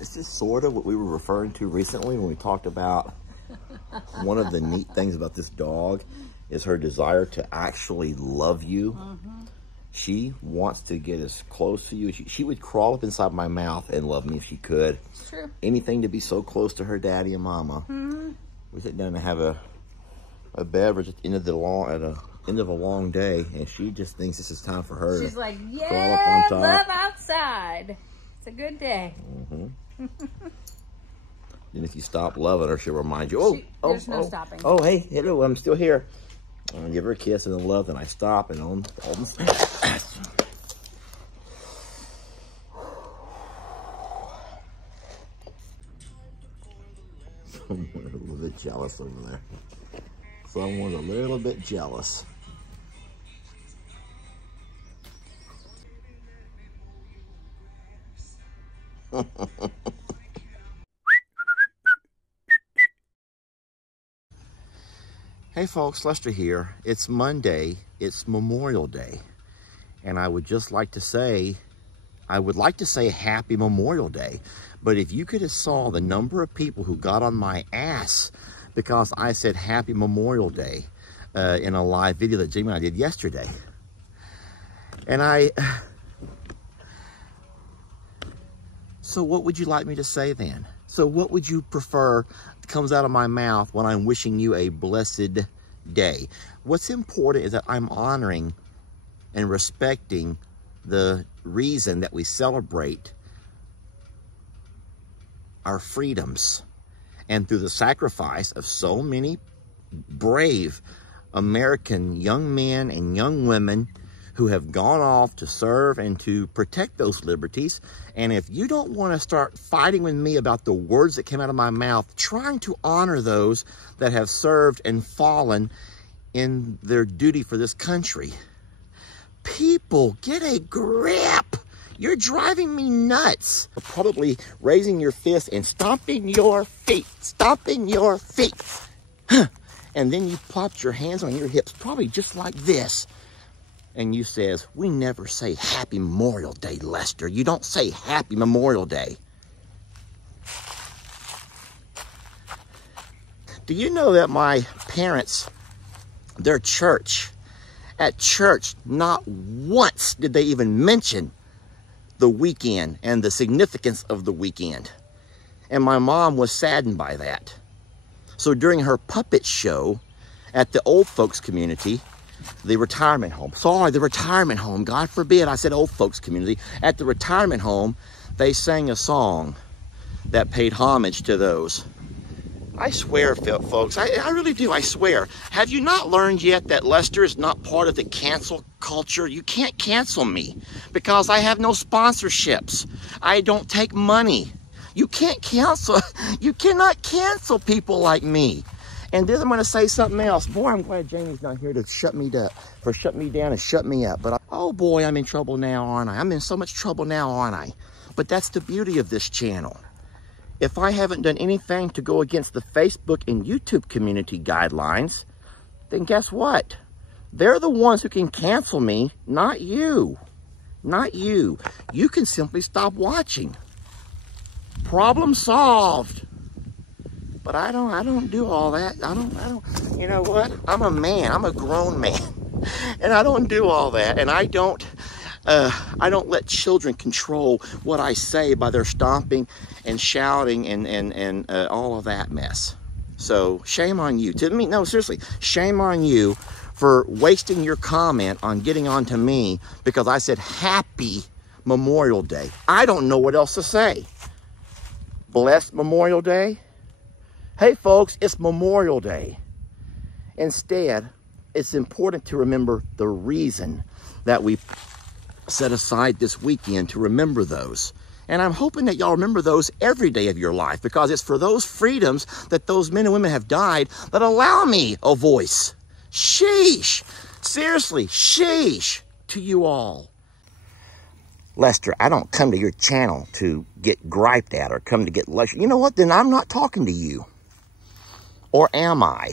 This is sort of what we were referring to recently when we talked about one of the neat things about this dog is her desire to actually love you. She wants to get as close to you. She would crawl up inside my mouth and love me if she could. It's true. Anything to be so close to her daddy and mama. We sit down and have a beverage at the end of the long day, and she just thinks this is time for her. She's like, crawl yeah, up on top. love outside. It's a good day. And if you stop loving her, she'll remind you, There's no stopping. Oh, hey, hello, I'm still here. I give her a kiss and then love, then I stop and on. Someone's a little bit jealous over there. Someone's a little bit jealous. Hey folks, Lester here. It's Monday, it's Memorial Day. And I would just like to say, Happy Memorial Day. But if you could have saw the number of people who got on my ass because I said Happy Memorial Day in a live video that Jamie and I did yesterday. And so what would you like me to say then? So what would you prefer comes out of my mouth when I'm wishing you a blessed day? What's important is that I'm honoring and respecting the reason that we celebrate our freedoms, and through the sacrifice of so many brave American young men and young women who have gone off to serve and to protect those liberties. And if you don't want to start fighting with me about the words that came out of my mouth, trying to honor those that have served and fallen in their duty for this country. People, get a grip. You're driving me nuts. Probably raising your fist and stomping your feet. Stomping your feet. And then you popped your hands on your hips, probably just like this. And you says, we never say Happy Memorial Day, Lester. You don't say Happy Memorial Day. Do you know that my parents, at church, not once did they even mention the weekend and the significance of the weekend. And my mom was saddened by that. So during her puppet show at the old folks community, the retirement home, God forbid I said old folks community, at the retirement home, they sang a song that paid homage to those. I swear, folks, I really do, I swear. Have you not learned yet that Lester is not part of the cancel culture? You can't cancel me because I have no sponsorships. I don't take money. You can't cancel, you cannot cancel people like me. And then I'm going to say something else. Boy, I'm glad Jamie's not here to shut me down and shut me up. But oh boy, I'm in trouble now, aren't I? I'm in so much trouble now, aren't I? But that's the beauty of this channel. If I haven't done anything to go against the Facebook and YouTube community guidelines, then guess what? They're the ones who can cancel me, not you. Not you. You can simply stop watching. Problem solved. But I don't do all that. I don't, you know what? I'm a man, I'm a grown man. And I don't do all that. And I don't let children control what I say by their stomping and shouting and all of that mess. So shame on you. To me, no, seriously, shame on you for wasting your comment on getting on to me because I said Happy Memorial Day. I don't know what else to say. Blessed Memorial Day? Hey folks, it's Memorial Day. Instead, it's important to remember the reason that we set aside this weekend to remember those. And I'm hoping that y'all remember those every day of your life because it's for those freedoms that those men and women have died that allow me a voice. Sheesh. Seriously, sheesh to you all. Lester, I don't come to your channel to get griped at or come to get lectured. You know what? Then I'm not talking to you. Or am I?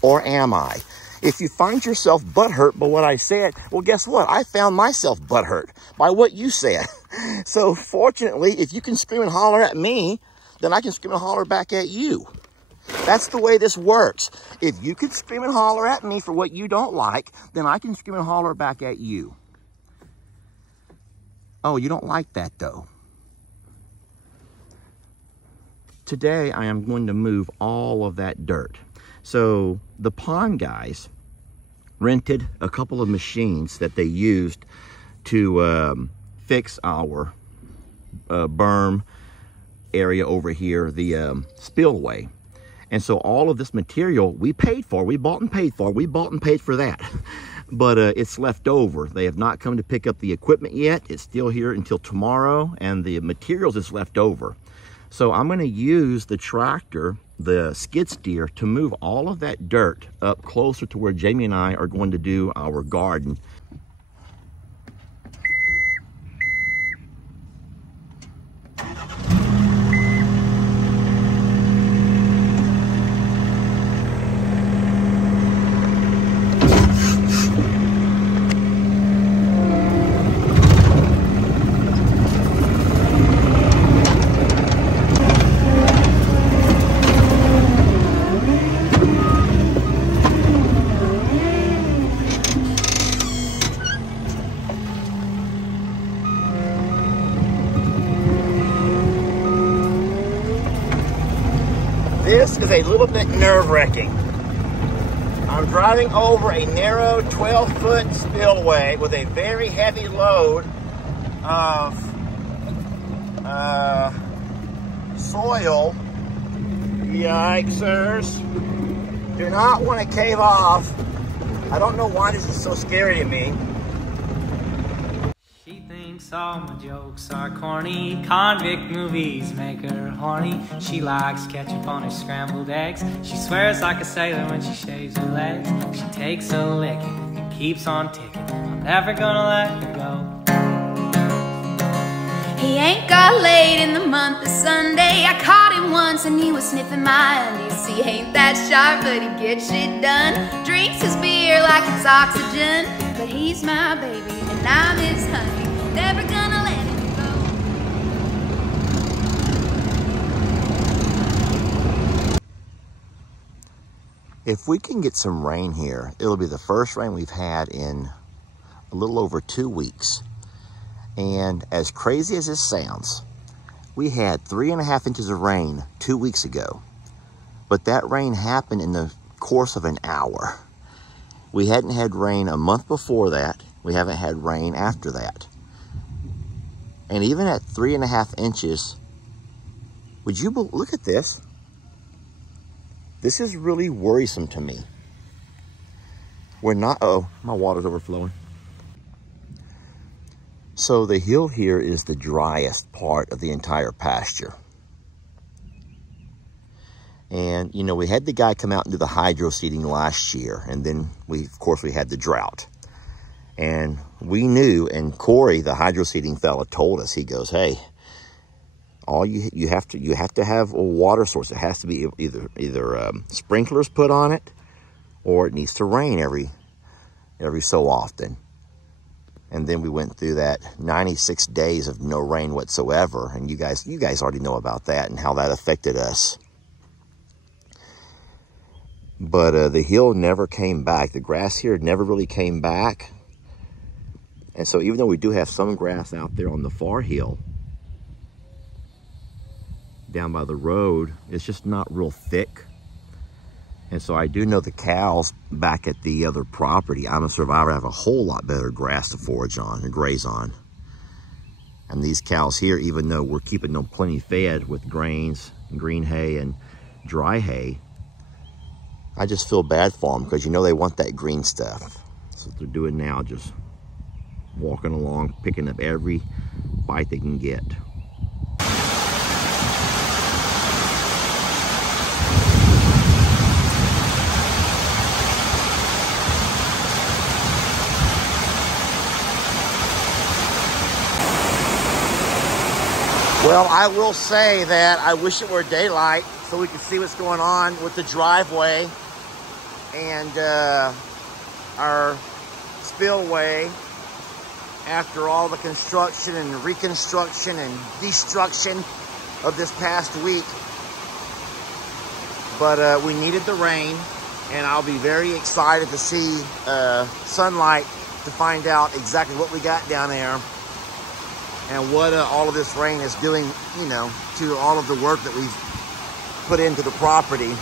Or am I? If you find yourself butthurt by what I said, well, guess what? I found myself butthurt by what you said. So fortunately, if you can scream and holler at me, then I can scream and holler back at you. That's the way this works. If you can scream and holler at me for what you don't like, then I can scream and holler back at you. Oh, you don't like that though. Today, I am going to move all of that dirt. So the pond guys rented a couple of machines that they used to fix our berm area over here, the spillway. And so all of this material we paid for, we bought and paid for, we bought and paid for that. But it's left over. They have not come to pick up the equipment yet. It's still here until tomorrow, and the materials is left over. So I'm going to use the tractor, the skid steer, to move all of that dirt up closer to where Jamie and I are going to do our garden. This is a little bit nerve-wracking. I'm driving over a narrow 12-foot spillway with a very heavy load of soil. Yikesers. Do not want to cave off. I don't know why this is so scary to me. All my jokes are corny. Convict movies make her horny. She likes ketchup on her scrambled eggs. She swears like a sailor when she shaves her legs. She takes a licking and keeps on ticking. I'm never gonna let her go. He ain't got laid in the month of Sunday. I caught him once and he was sniffing my undies. He ain't that sharp, but he gets shit done. Drinks his beer like it's oxygen. But he's my baby and I'm his honey. Never gonna let him go. If we can get some rain here, it'll be the first rain we've had in a little over 2 weeks. And as crazy as this sounds, we had 3.5 inches of rain 2 weeks ago. But that rain happened in the course of an hour. We hadn't had rain a month before that. We haven't had rain after that. And even at 3.5 inches, would you look at this? This is really worrisome to me. We're not, oh, my water's overflowing. So the hill here is the driest part of the entire pasture. And, you know, we had the guy come out and do the hydro seeding last year. And then, of course, we had the drought. And we knew, and Corey, the hydro seeding fella, told us, he goes, hey, all you have to have a water source. It has to be either sprinklers put on it, or it needs to rain every so often. And then we went through that 96 days of no rain whatsoever, and you guys already know about that and how that affected us. But the hill never came back. The grass here never really came back. And so even though we do have some grass out there on the far hill, down by the road, it's just not real thick. And so I do know the cows back at the other property, I'm a Survivor, have a whole lot better grass to forage on and graze on. And these cows here, even though we're keeping them plenty fed with grains, green hay, and dry hay, I just feel bad for them because, you know, they want that green stuff. So what they're doing now, just walking along, picking up every bite they can get. Well, I will say that I wish it were daylight so we could see what's going on with the driveway and our spillway. after all the construction and reconstruction and destruction of this past week. But we needed the rain, and I'll be very excited to see sunlight to find out exactly what we got down there and what all of this rain is doing, you know, to all of the work that we've put into the property.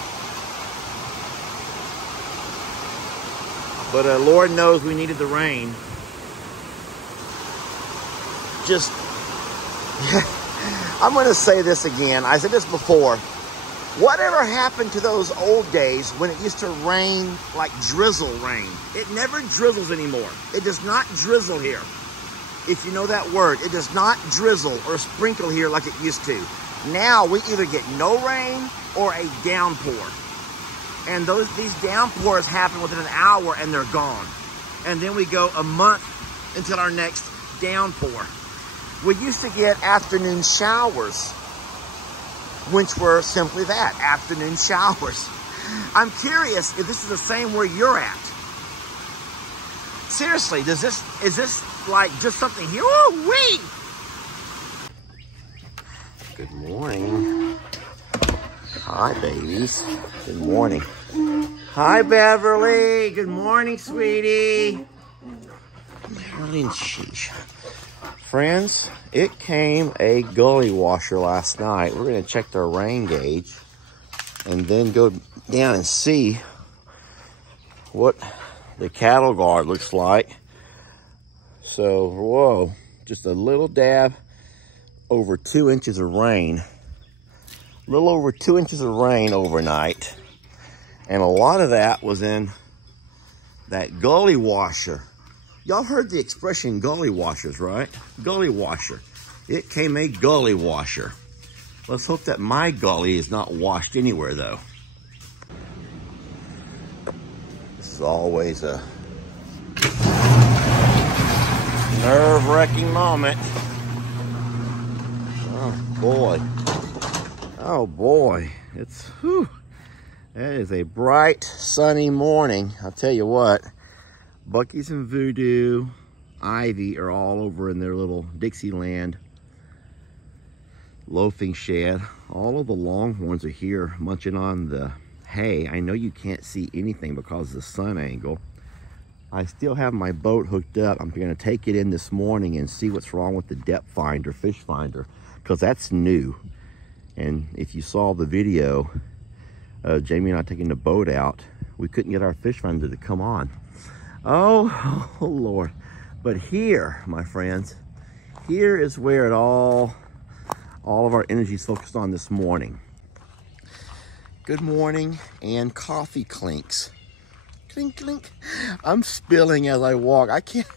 But Lord knows we needed the rain. Just, I'm going to say this again. I said this before. Whatever happened to those old days when it used to rain like drizzle rain? It never drizzles anymore. It does not drizzle here. If you know that word, it does not drizzle or sprinkle here like it used to. Now we either get no rain or a downpour. And these downpours happen within an hour and they're gone. And then we go a month until our next downpour. We used to get afternoon showers, which were simply that, afternoon showers. I'm curious if this is the same where you're at. Seriously, is this like just something here? Ooh, wee! Good morning. Hi, babies. Good morning. Hi, Beverly. Good morning, sweetie. Beverly and sheesh. Friends, it came a gully washer last night. We're going to check their rain gauge and then go down and see what the cattle guard looks like. So, whoa, just a little dab over 2 inches of rain. A little over 2 inches of rain overnight. And a lot of that was in that gully washer. Y'all heard the expression gully washers, right? Gully washer. It came a gully washer. Let's hope that my gully is not washed anywhere, though. This is always a nerve-wracking moment. Oh, boy. Oh, boy. It's, whew. That is a bright, sunny morning. I'll tell you what. Bucky's and Voodoo, Ivy are all over in their little Dixieland loafing shed. All of the longhorns are here munching on the hay. I know you can't see anything because of the sun angle. I still have my boat hooked up. I'm going to take it in this morning and see what's wrong with the depth finder, fish finder, because that's new. And if you saw the video of Jamie and I taking the boat out, we couldn't get our fish finder to come on. Oh, Lord. But here, my friends, here is where it all of our energy is focused on this morning. Good morning and coffee clinks. Clink, clink. I'm spilling as I walk. I can't.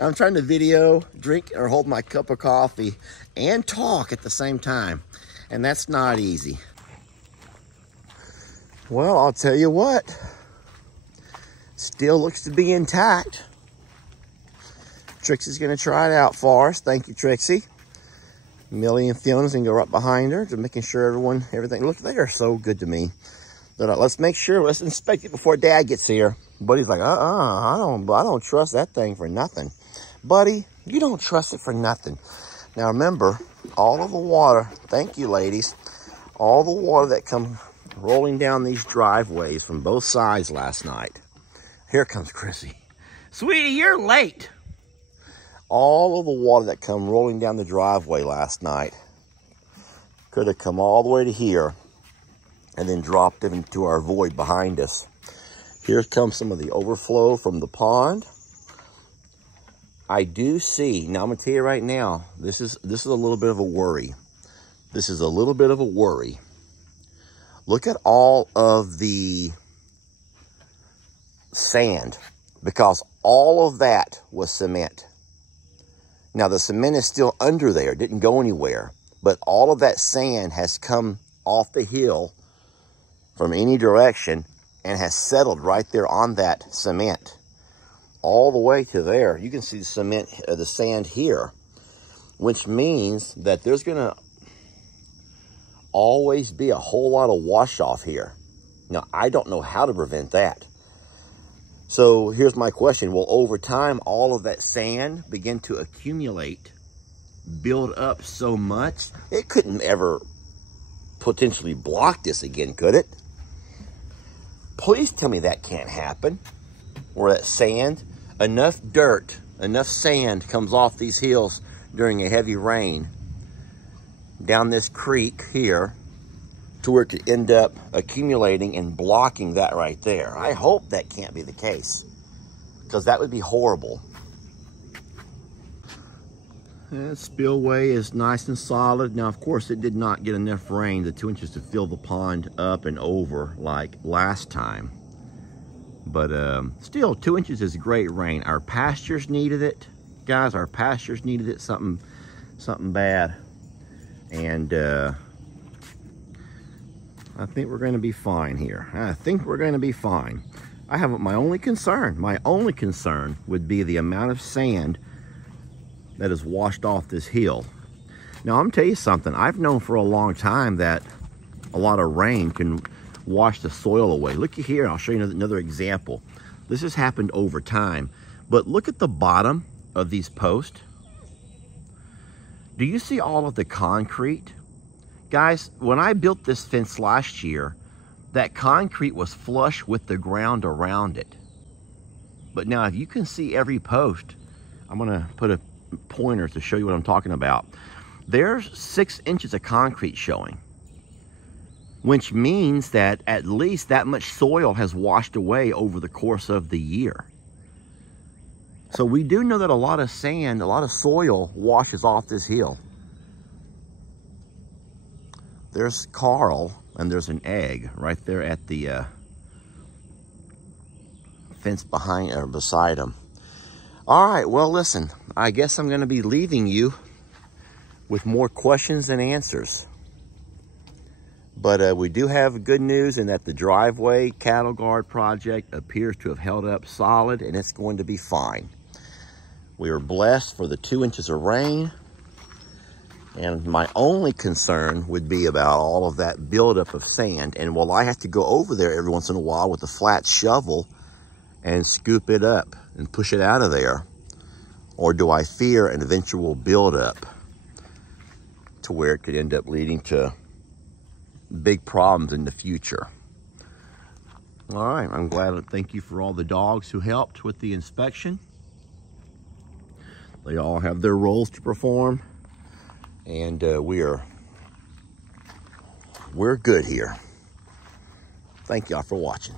I'm trying to video, drink, or hold my cup of coffee and talk at the same time. And that's not easy. Well, I'll tell you what. Still looks to be intact. Trixie's going to try it out for us. Thank you, Trixie. Millie and Fiona's going to go right behind her, just making sure everything. Look, they are so good to me. Let's make sure, let's inspect it before Dad gets here. Buddy's like, I don't trust that thing for nothing. Buddy, you don't trust it for nothing. Now remember, all of the water, thank you ladies, all the water that come rolling down these driveways from both sides last night. Here comes Chrissy. Sweetie, you're late. All of the water that come rolling down the driveway last night could have come all the way to here and then dropped it into our void behind us. Here comes some of the overflow from the pond. I do see, now I'm gonna tell you right now, this is a little bit of a worry. This is a little bit of a worry. Look at all of the sand, because all of that was cement. Now the cement is still under there, it didn't go anywhere, but all of that sand has come off the hill from any direction and has settled right there on that cement all the way to there. You can see the cement, the sand here, which means that there's gonna always be a whole lot of wash off here. Now I don't know how to prevent that. So here's my question. Will over time, all of that sand begin to accumulate, build up so much, it couldn't ever potentially block this again, could it? Please tell me that can't happen. Or that sand, enough dirt, enough sand comes off these hills during a heavy rain down this creek here to where it could end up accumulating and blocking that right there. I hope that can't be the case, because that would be horrible. That spillway is nice and solid. Now, of course, it did not get enough rain, the 2 inches, to fill the pond up and over like last time. But still, 2 inches is great rain. Our pastures needed it, guys. Our pastures needed it, something bad. And I think we're going to be fine here. I think we're going to be fine. I have my only concern would be the amount of sand that is washed off this hill. Now, I'm tell you something. I've known for a long time that a lot of rain can wash the soil away. Look here, I'll show you another example. This has happened over time, but look at the bottom of these posts. Do you see all of the concrete? Guys, when I built this fence last year, that concrete was flush with the ground around it. But now, if you can see every post, I'm gonna put a pointer to show you what I'm talking about. There's 6 inches of concrete showing, which means that at least that much soil has washed away over the course of the year. So we do know that a lot of sand, a lot of soil washes off this hill. There's Carl, and there's an egg right there at the fence behind or beside him. All right, well, listen, I guess I'm gonna be leaving you with more questions than answers. But we do have good news in that the driveway cattle guard project appears to have held up solid, and it's going to be fine. We are blessed for the 2 inches of rain. And my only concern would be about all of that buildup of sand. And will I have to go over there every once in a while with a flat shovel and scoop it up and push it out of there? Or do I fear an eventual buildup to where it could end up leading to big problems in the future? All right, I'm glad. Thank you for all the dogs who helped with the inspection. They all have their roles to perform. And we're good here. Thank y'all for watching.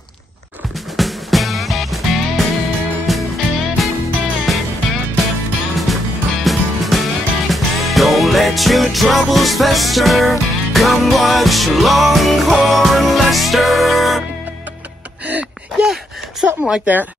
Don't let your troubles fester. Come watch Longhorn Lester. Yeah, something like that.